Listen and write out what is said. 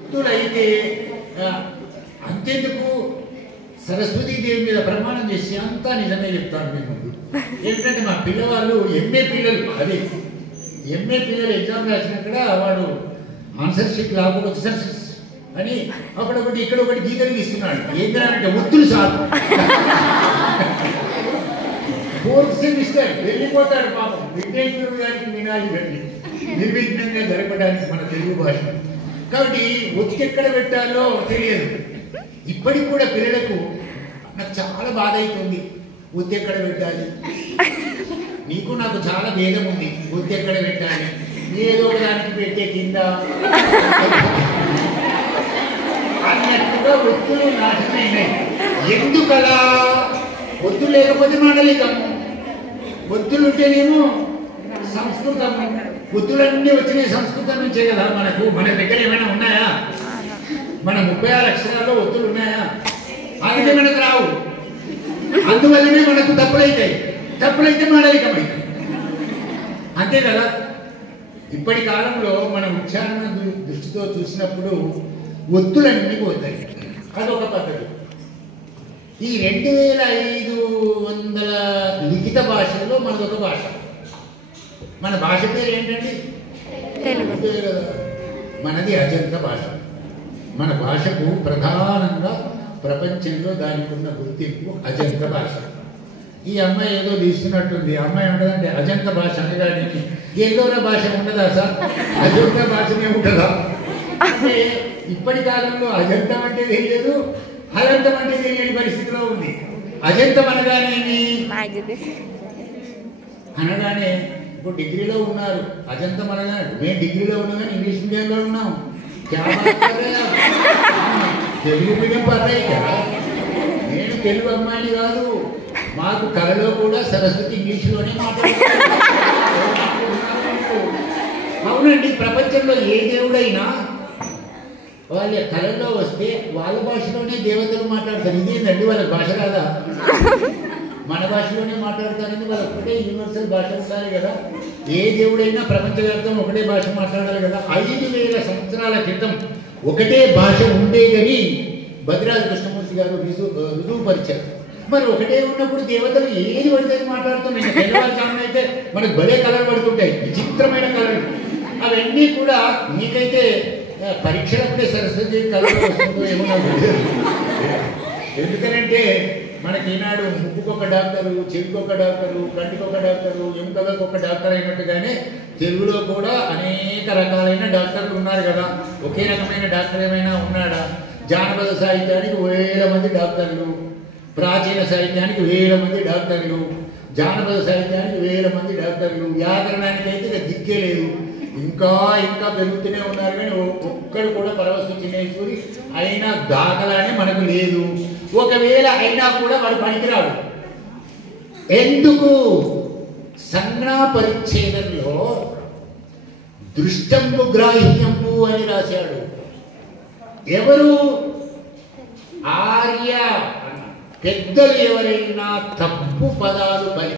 భక్తులైతే అంతెందుకు సరస్వతీదేవి మీద ప్రమాణం చేసి అంతా నిజమే చెప్తాను మీ ముందు. ఏంటంటే మా పిల్లవాళ్ళు ఎంఏ పిల్లలు, అదే ఎంఏ పిల్లలు ఎగ్జామ్ రాసినక్కడ వాడు ఆన్సర్ షీట్ లాభపోతే సక్సెస్ అని అక్కడొకటి ఇక్కడ ఒకటి గీతలు ఇస్తున్నాడు. ఏంటంటే ఒత్తులు సార్ ఫోర్త్ సెమిస్టర్ వెళ్ళిపోతాడు పాపం. విఘ్నేశ్వరుడు గారికి వినాలి గట్టి నిర్విఘ్నంగా జరపడానికి మన తెలుగు భాష. కాబట్టి ఒత్తి ఎక్కడ పెట్టాలో తెలియదు. ఇప్పటికి కూడా పిల్లలకు నాకు చాలా బాధ అవుతుంది, ఒత్తి ఎక్కడ పెట్టాలి. నీకు నాకు చాలా భేదం ఉంది, ఒత్తి ఎక్కడ పెట్టాలి. ఏదో దానికి పెట్టే కింద అన్నట్టుగా ఒత్తులు నాశనమైనాయి. ఎందుకలా? ఒత్తు లేకపోతే మాండలికము, ఒత్తులు ఉంటేనేమో సంస్కృతము. ఒత్తులన్నీ వచ్చినాయి సంస్కృతం నుంచే కదా. మన దగ్గర ఏమైనా ఉన్నాయా? మన 36 అక్షరాల్లో ఒత్తులు ఉన్నాయా? అందుకే మనకు రావు. అందువల్లనే మనకు తప్పులైతాయి. తప్పులైతే మాండలికమైతాయి, అంతే కదా. ఇప్పటి కాలంలో మన ఉచ్చారణ దృష్టితో చూసినప్పుడు ఒత్తులన్నీ పోతాయి. అదొక పద్ధతి. ఈ 2500 లిఖిత భాషల్లో మనదొక భాష. మన భాష పేరు ఏంటండి? తెలుగు కదా. మనది అజంత భాష. మన భాషకు ప్రధానంగా ప్రపంచంలో దానికి ఉన్న గుర్తింపు అజంత భాష. ఈ అమ్మాయి ఏదో తీస్తున్నట్టుంది. అమ్మాయి ఉండదంటే అజంత భాష అనగానే ఎల్లోరా భాష ఉండదా సార్? అజంత భాషనే ఉంటుందా? అంటే ఇప్పటి కాలంలో అజంతం అంటే తెలియదు, అజంతం అంటే తెలియని పరిస్థితిలో ఉంది. అజంతం అనగానే ఇప్పుడు డిగ్రీలో ఉన్నారు. అజంతం అనగానే మేము డిగ్రీలో ఉన్నాం కానీ ఇంగ్లీష్ మీడియంలో ఉన్నాం. తెలుగు మీడియం పర్లేదు కదా. నేను తెలుగు అమ్మాయిని కాదు. మాకు కళలో కూడా సరస్వతి ఇంగ్లీష్లోనే మాట్లాడుతున్నారు. అవునండి, ప్రపంచంలో ఏ దేవుడైనా వాళ్ళ కళల్లో వస్తే వాళ్ళ భాషలోనే దేవతలు మాట్లాడతారు. ఇదేంటండి వాళ్ళ భాష కాదా? మన భాషలోనే మాట్లాడతారని వాళ్ళు ఒకటే యూనివర్సల్ భాష ఉండాలి కదా. ఏ దేవుడైనా ప్రపంచవ్యాప్తం ఒకటే భాష మాట్లాడాలి కదా. 5000 సంవత్సరాల క్రితం ఒకటే భాష ఉండేదని భద్రాద్రి కృష్ణమూర్తి గారు రుజువుపరిచారు. మరి ఒకటే ఉన్నప్పుడు దేవతలు ఏది పడితే మాట్లాడుతున్నాయి. తెల్లవారుజామున అయితే మనకు భలే కళలు పడుతుంటాయి, విచిత్రమైన కళలు. అవన్నీ కూడా మీకైతే పరీక్షలప్పుడే సరస్వతి కళలు వస్తుందో ఏమో నాకు తెలియదు. ఎందుకనంటే మనకి ఈనాడు ముక్కుకొక డాక్టరు, చెవికొక డాక్టరు, కంటికొక డాక్టరు, ఎముకలకు ఒక డాక్టర్ అయినట్టుగానే తెలుగులో కూడా అనేక రకాలైన డాక్టర్లు ఉన్నారు కదా. ఒకే రకమైన డాక్టర్ ఏమైనా ఉన్నాడా? జానపద సాహిత్యానికి 1000 మంది డాక్టర్లు, ప్రాచీన సాహిత్యానికి 1000 మంది డాక్టర్లు, జానపద సాహిత్యానికి 1000 మంది డాక్టర్లు, వ్యాకరణానికి అయితే దిక్కే లేదు. ఇంకా ఇంకా పెరుగుతూనే ఉన్నారు కానీ ఒక్కడు కూడా పరవస్తు చిన్నేశ్వరి అయినా దాఖలానే మనకు లేదు. ఒకవేళ అయినా కూడా వాడు పనికిరాడు. ఎందుకు? సంజ్ఞా పరిచ్ఛేదంలో దృష్టంబు గ్రాహ్యంబు అని రాశాడు. ఎవరు? ఆర్య పెద్దలు ఎవరైనా తప్పు పదాలు